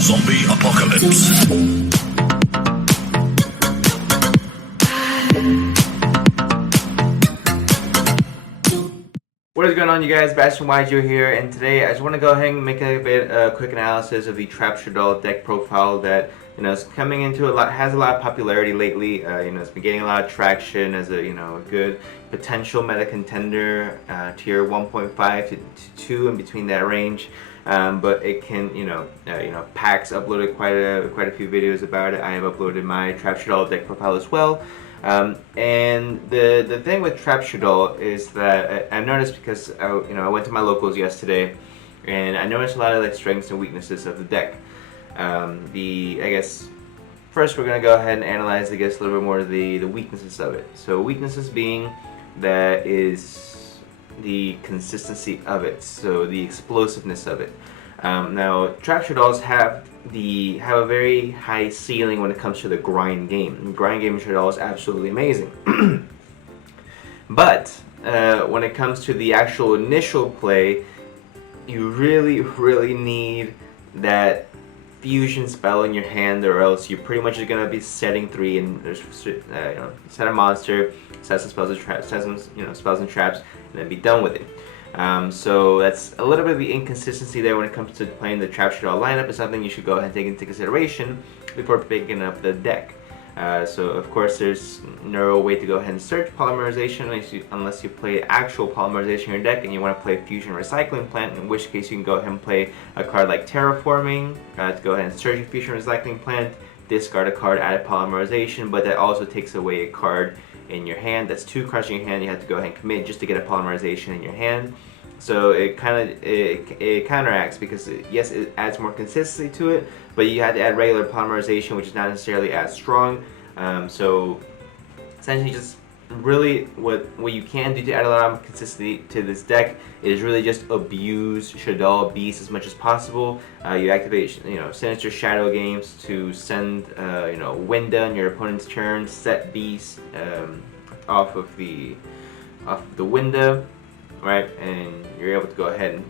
Zombie apocalypse. What is going on, you guys? Bastion YGO here, and today I just want to go ahead and make a quick analysis of the Shaddoll deck profile that is coming into has a lot of popularity lately. It's been getting a lot of traction as a a good potential meta contender, tier 1.5 to 2 in between that range. But it can Pax uploaded quite a few videos about it. I have uploaded my Shaddoll deck profile as well. And the thing with Shaddoll is that I've noticed, because I went to my locals yesterday, and I noticed a lot of strengths and weaknesses of the deck. I guess first we're gonna go ahead and analyze, a little bit more of the weaknesses of it. So weaknesses being that is the consistency of it, so the explosiveness of it. Now, Shadolls have a very high ceiling when it comes to the grind game. The grind game in Shaddoll is absolutely amazing. But when it comes to the actual initial play, you really need that fusion spell in your hand, or else you're pretty much just gonna be setting 3 and set a monster, set some spells and traps, set some spells and traps, and then be done with it. So that's a little bit of the inconsistency there when it comes to playing the Shaddoll lineup. Is something you should go ahead and take into consideration before picking up the deck. So of course there's no way to go ahead and search polymerization unless you play actual polymerization in your deck and you want to play Fusion Recycling Plant, in which case you can go ahead and play a card like Terraforming to go ahead and search a Fusion Recycling Plant, discard a card, add a polymerization, but that also takes away a card in your hand. That's 2 cards in your hand you have to go ahead and commit just to get a polymerization in your hand. So it counteracts, because yes, it adds more consistency to it, but you have to add regular polymerization, which is not necessarily as strong. So essentially, just really what you can do to add a lot of consistency to this deck is really just abuse Shaddoll Beast as much as possible. You activate Sinister Shadow Games to send Winda on your opponent's turn, set Beast off of the Winda, right, and you're able to go ahead and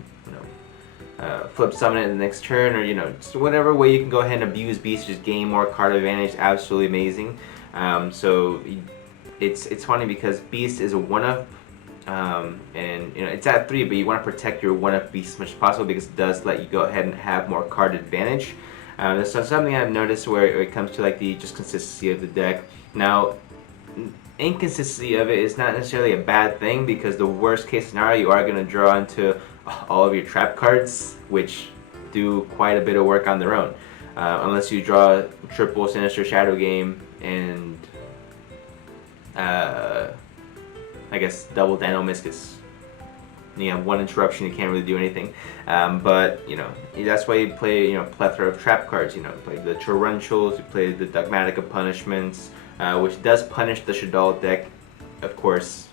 flip summon it in the next turn, or just whatever way you can go ahead and abuse Beast, just gain more card advantage. Absolutely amazing. So it's funny because Beast is a 1-up, and it's at 3, but you want to protect your 1-up Beast as much as possible because it does let you go ahead and have more card advantage. That's something I've noticed where it comes to the just consistency of the deck. Now, inconsistency of it is not necessarily a bad thing, because the worst case scenario, you are going to draw into all of your trap cards, which do quite a bit of work on their own, unless you draw triple Sinister Shadow Game and I guess double Dano Miscus. You have 1 interruption, you can't really do anything. But that's why you play plethora of trap cards. You play the Torrentials, you play the Dogmatic Punishments, which does punish the Shaddoll deck, of course,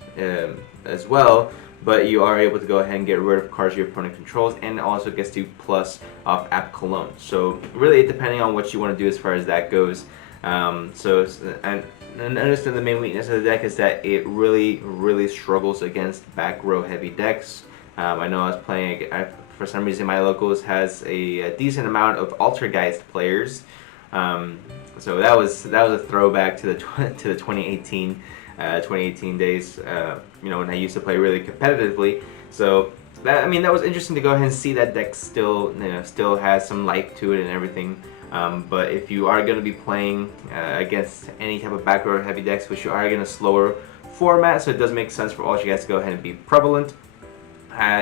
as well. But you are able to go ahead and get rid of cards your opponent controls, and also gets to plus off App Cologne. So really, depending on what you want to do as far as that goes. And understand the main weakness of the deck is that it really struggles against back row heavy decks. I know I was playing, for some reason my locals has a decent amount of Altergeist players. So that was a throwback to the 2018 days, when I used to play really competitively. So that was interesting to go ahead and see that deck still has some life to it and everything. But if you are going to be playing against any type of back row heavy decks, which you are in a slower format, so it does make sense for all you guys to go ahead and be prevalent,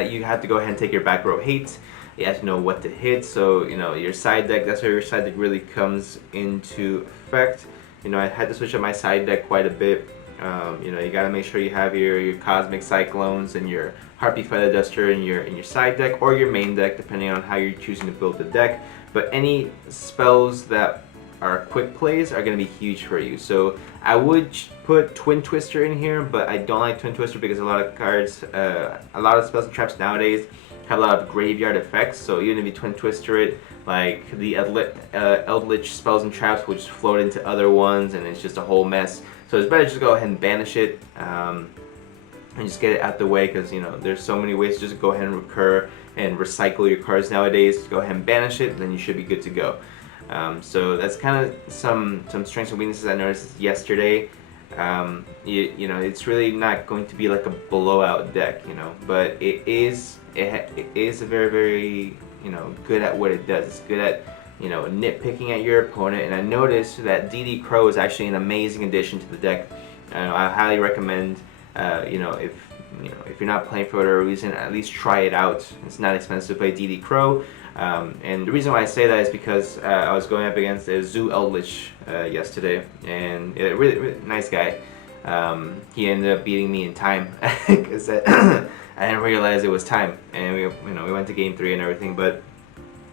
you have to go ahead and take your back row hate. You have to know what to hit. So your side deck, that's where your side deck really comes into effect. I had to switch up my side deck quite a bit. You got to make sure you have your Cosmic Cyclones and your Harpy Feather Duster in your side deck, or your main deck, depending on how you're choosing to build the deck. But any spells that are quick plays are going to be huge for you. So I would put Twin Twister in here, but I don't like Twin Twister because a lot of cards, a lot of spells and traps nowadays have a lot of graveyard effects. So even if you Twin Twister it, like the Eldritch spells and traps will just float into other ones, and it's just a whole mess. So it's better just go ahead and banish it. and just get it out the way, because you know there's so many ways to just go ahead and recur and recycle your cards nowadays. Go ahead and banish it, then you should be good to go. So that's kind of some strengths and weaknesses I noticed yesterday. You know, it's really not going to be like a blowout deck, you know, but it is a very you know, good at what it does. It's good at, you know, nitpicking at your opponent, and I noticed that DD Crow is actually an amazing addition to the deck. I highly recommend, you know, if you're not playing for whatever reason, at least try it out. It's not expensive to play DD Crow. And the reason why I say that is because I was going up against a Zoo Eldritch yesterday, and a really nice guy. He ended up beating me in time because I didn't realize it was time, and we went to game 3 and everything. But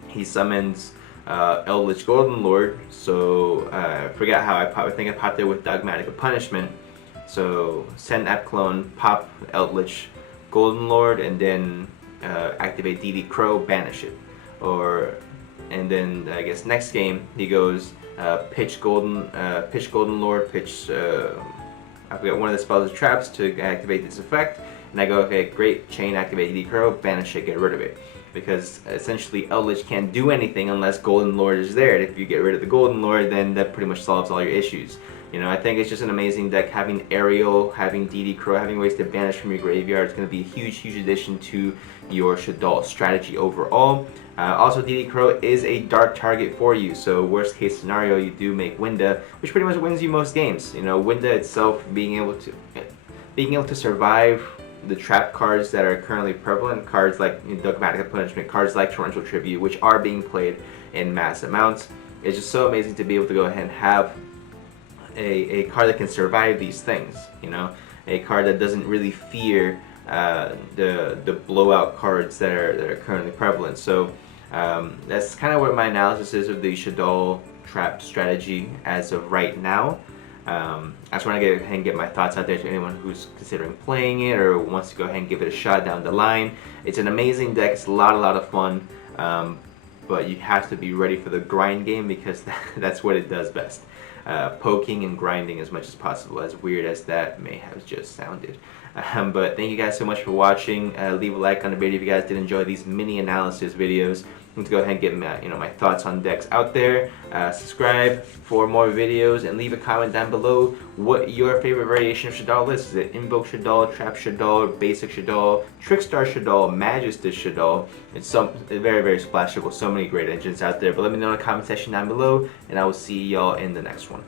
he summons Eldritch Golden Lord, so I forgot how I think I popped it with Dogmatic of Punishment. So send App Clone, pop Eldritch Golden Lord, and then activate DD Crow, banish it. And then I guess next game he goes pitch Golden Lord, pitch I forget one of the spells or traps to activate this effect, and I go, okay, great, chain activate DD Crow, banish it, get rid of it, because essentially Eldritch can't do anything unless Golden Lord is there. And if you get rid of the Golden Lord, then that pretty much solves all your issues. You know, I think it's just an amazing deck. Having Aerial, having DD Crow, having ways to banish from your graveyard is going to be a huge addition to your Shaddoll strategy overall. Also, DD Crow is a dark target for you, so worst case scenario, you do make Winda, which pretty much wins you most games. You know, Winda itself being able to survive the trap cards that are currently prevalent, cards like Dogmatic Punishment, cards like Torrential Tribute, which are being played in mass amounts. It's just so amazing to be able to go ahead and have a card that can survive these things, you know, a card that doesn't really fear the blowout cards that are currently prevalent. So that's kind of what my analysis is of the Shaddoll trap strategy as of right now. I just want to go ahead and get my thoughts out there to anyone who's considering playing it or wants to go ahead and give it a shot down the line. It's an amazing deck. It's a lot of fun, but you have to be ready for the grind game, because that's what it does best. Poking and grinding as much as possible, as weird as that may have just sounded. But thank you guys so much for watching. Leave a like on the video if you guys did enjoy these mini analysis videos. Let's go ahead and get my thoughts on decks out there. Subscribe for more videos, and leave a comment down below what your favorite variation of Shaddoll is. Is it Invoke Shaddoll, Trap Shaddoll, Basic Shaddoll, Trickstar Shaddoll, Magistus Shaddoll? It's very splashable. So many great engines out there. But let me know in the comment section down below, and I will see y'all in the next one.